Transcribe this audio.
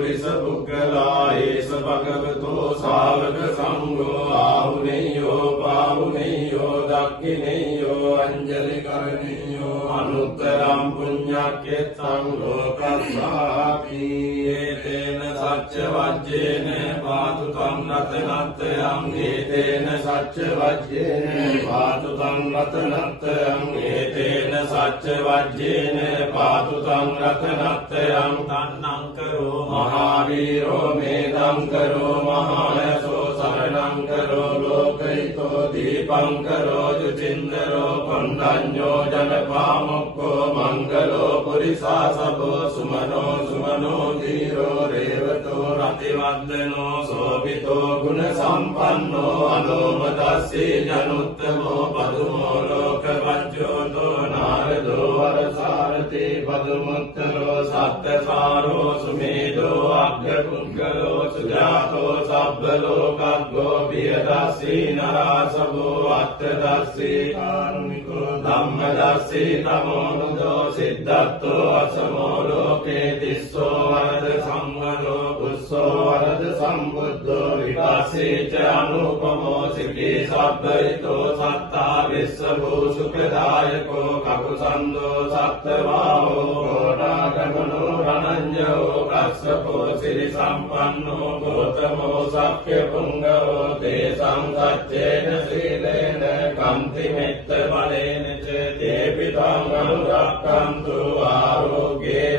පුරිස පුද්ගලා ඒස භගවතෝ ශාවක සංඝෝ ආහුනේයෝ පාහුනේයෝ දක්ඛිනේයෝ අංජලි කරණීයෝ අනුත්තරං පුඤ්ඤක්ඛෙත්තං ලෝකස්සාපි ඒතේන සච්ච වජ්ජේන පාතු තං රතනත්තයං ඒතේන සච්ච වජ්ජේන පාතු තං රතනත්තයං ඒතේන සච්ච වජ්ජේන පාතු තං රතනත්තයං තන්නං කරෝ මහාවීරෝ මේදං කරෝ මහායසෝ සරණං කරෝ ලෝකයිතෝ දීපං කරෝ ජුචින්දරෝ කොණ්ඩඤ්ඤෝ ජනපාමොක්ඛෝ මංගලෝ පුරිසා සබෝ සුමනෝ සුමනෝ ධීරෝ රේවතෝ රතිවද්දනෝ සෝභිතෝ ගුණ සම්පන්නෝ අනෝමදස්සී ජනුත්තමෝ පදුමෝ ලෝකවජ්ජෝතෝ නාරදෝ වරසාරති පදුමුත්තරෝ සත්තසාරෝ සුමේදෝ අග්ගපුංගලෝ සුජාතෝ සබ්බ ලෝකග්ගෝ පියදස්සී නරාසවෝ අත්තදස්සී කාරුණිකෝ ධම්මදස්සී තමෝනුදෝ සිද්ධත්තෝ අසමෝ ලෝකේ තිස්සෝ වරද සංවරෝ පුස්සෝ වරද සම්බුද්ධෝ විපස්සීච අනුපමෝ සිකී සබ්බරිතෝ සත්තා විස්සභූ සුඛදායකෝ කකුසන්දෝ සත්තවාහෝ කෝටාගමනෝ රණඤ්ඤෝ කස්සපෝ සිරි සම්පන්නෝ ගෝතමෝ සක්්‍ය පුංගවෝ තේසං සච්චේන සීලේන කන්ති මෙත්ත බලේන ච තේපිතං අනුරක්ඛන්තු ආරෝග්‍යේ